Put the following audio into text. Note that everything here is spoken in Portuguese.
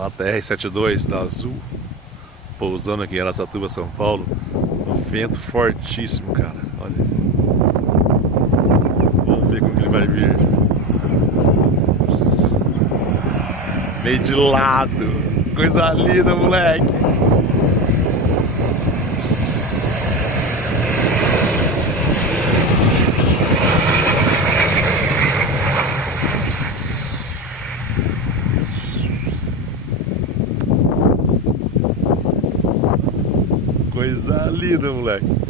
A TR-72 da Azul, pousando aqui em Araçatuba, São Paulo. Um vento fortíssimo, cara. Olha. Vamos ver como que ele vai vir. Meio de lado. Coisa linda, moleque. Coisa linda, moleque.